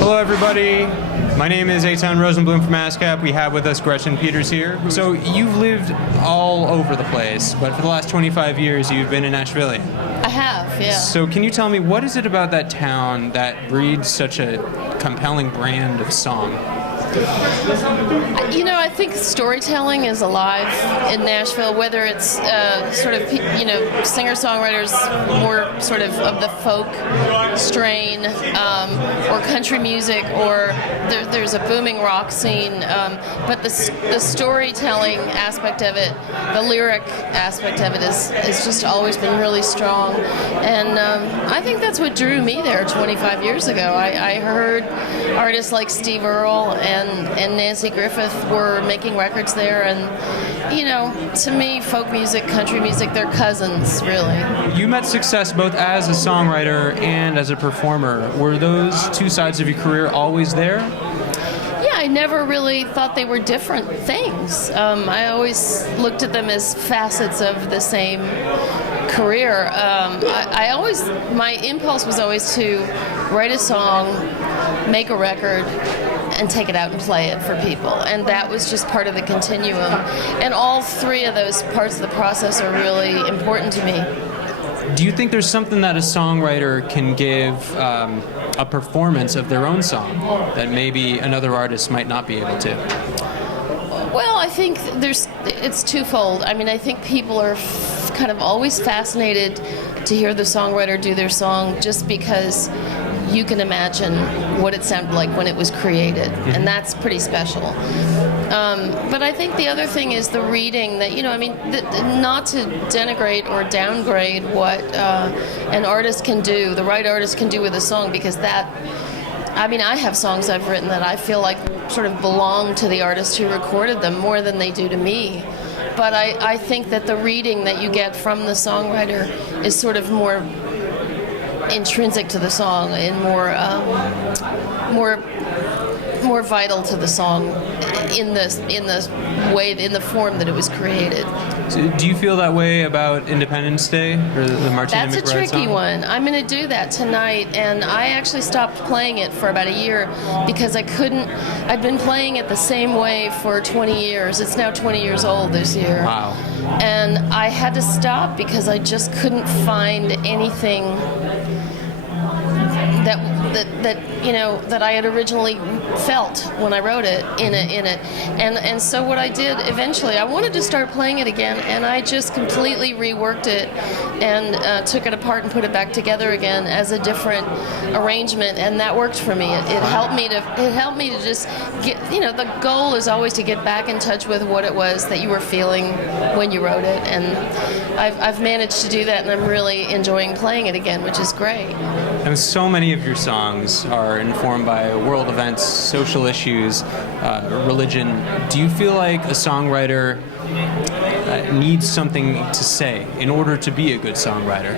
Hello, everybody. My name is Eitan Rosenblum from ASCAP. We have with us Gretchen Peters here. So you've lived all over the place, but for the last 25 years, you've been in Nashville. I have, yeah. So can you tell me, what is it about that town that breeds such a compelling brand of song? You know, I think storytelling is alive in Nashville, whether it's sort of, singer-songwriters more sort of the folk strain, or country music, or there's a booming rock scene, but the storytelling aspect of it, the lyric aspect of it is just always been really strong, and I think that's what drew me there 25 years ago. I heard artists like Steve Earle and Nancy Griffith were making records there, and to me, folk music, country music, they're cousins, really. You met success both as a songwriter and as a performer. Were those two sides of your career always there? Yeah, I never really thought they were different things. I always looked at them as facets of the same career. My impulse was always to write a song, make a record, and take it out and play it for people. And that was just part of the continuum. And all three of those parts of the process are really important to me. Do you think there's something that a songwriter can give a performance of their own song that maybe another artist might not be able to? Well, I think it's twofold. I mean, I think people are kind of always fascinated to hear the songwriter do their song just because you can imagine what it sounded like when it was created, and that's pretty special. But I think the other thing is the reading that, not to denigrate or downgrade what an artist can do, the right artist can do with a song, because I have songs I've written that I feel like sort of belong to the artist who recorded them more than they do to me. But I think that the reading that you get from the songwriter is sort of more intrinsic to the song and more vital to the song in the form that it was created. So do you feel that way about Independence Day or the Martina McBride song? That's a tricky one. I'm going to do that tonight, and I actually stopped playing it for about a year because I couldn't. I'd been playing it the same way for 20 years. It's now 20 years old this year. Wow. And I had to stop because I just couldn't find anything that I had originally felt when I wrote it in it, and so what I did eventually, I wanted to start playing it again, and I just completely reworked it and took it apart and put it back together again as a different arrangement, and that worked for me. It helped me to just get, the goal is always to get back in touch with what it was that you were feeling when you wrote it, and I've managed to do that, and I'm really enjoying playing it again, which is great. And so many of your songs are informed by world events, social issues, religion. Do you feel like a songwriter needs something to say in order to be a good songwriter?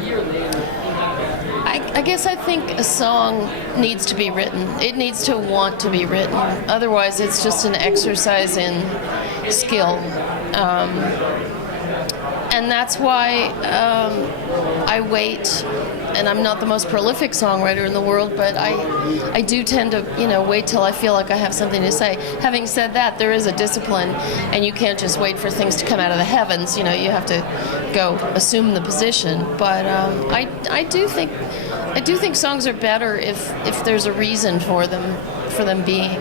I guess I think a song needs to be written. It needs to want to be written. Otherwise, it's just an exercise in skill. And that's why I wait, and I'm not the most prolific songwriter in the world, but I do tend to, wait till I feel like I have something to say. Having said that, there is a discipline, and you can't just wait for things to come out of the heavens. You have to go assume the position. But I do think songs are better if there's a reason for them being.